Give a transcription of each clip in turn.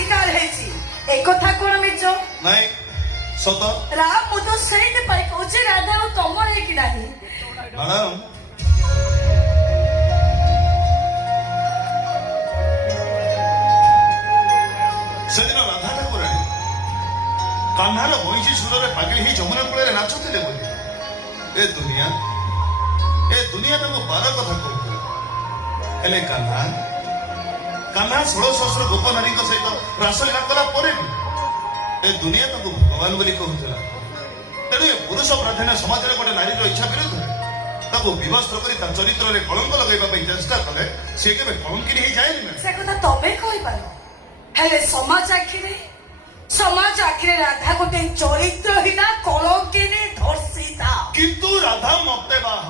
शिकार हेची एक कथा कोन मिचो नहीं सत राम मु तो सही पाई कोचे राधा और तमर है कि नहीं मैडम सेदिन राधा ठाकुराणी कान्हार बंशी सुर पागली ही जमुना कूल नाचुले ए दुनिया ताको बार कथा कहूला हेले कान्हा कान्हा 16 गोप नारी सहित रासलीला कला भी ए दुनिया ताको भगवान बोली कहूला तेणु ए पुरुष प्राधान्य समाज में गोटे नारी इच्छा विरुद्ध ताको विवस्त्र कर चरित्र में कलंक लगे चेष्टा कले सी के कलंकिनी ही जाए से कथा तमे कहि पारो हेले समाज आखिरे राधा गोटे चरित्रहीना कलंकिनी धर्षिता किंतु राधा मते बाह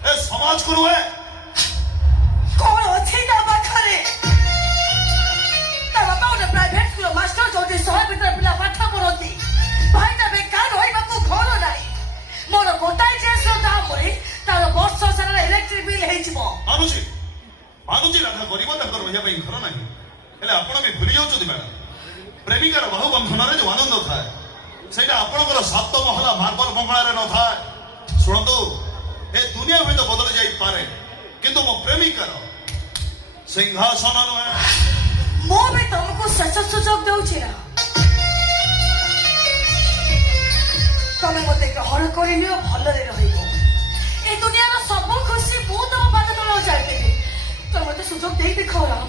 ए समाज को रुए कौन अच्छी ना पाखरे ता बाबा गोटे प्राइवेट स्कूल मास्टर जोटी 100 मीटर पिला पाठ पढ़ती भाई ता बेकार होइबाकू घर नाही मोर गोटाई जेसो दाम रे तार वर्ष सारा इलेक्ट्रिक बिल हेइछबो मानुची राधा गरीब ताकर रहिया पई घर नाही हेले आपण भी भूली जाउछथि मैडम प्रेमिकार बाहु बंधन रे जो आनंद थाए सेटा आपणकर 7 महला मार्बल बंगला रे न थाए सुनंतु ए दुनिया में तो बदल जाई पारे किंतु मो प्रेमिकार सिंहासन नुहे मो भी तुमको सच सुजोग दउछि ना तमे मते ग्रहण करिनियो भल रे रहिबो ए दुनिया रो सब खुशी मु तम बात तलो जाइते तमे मते सुजोग देई देखो राम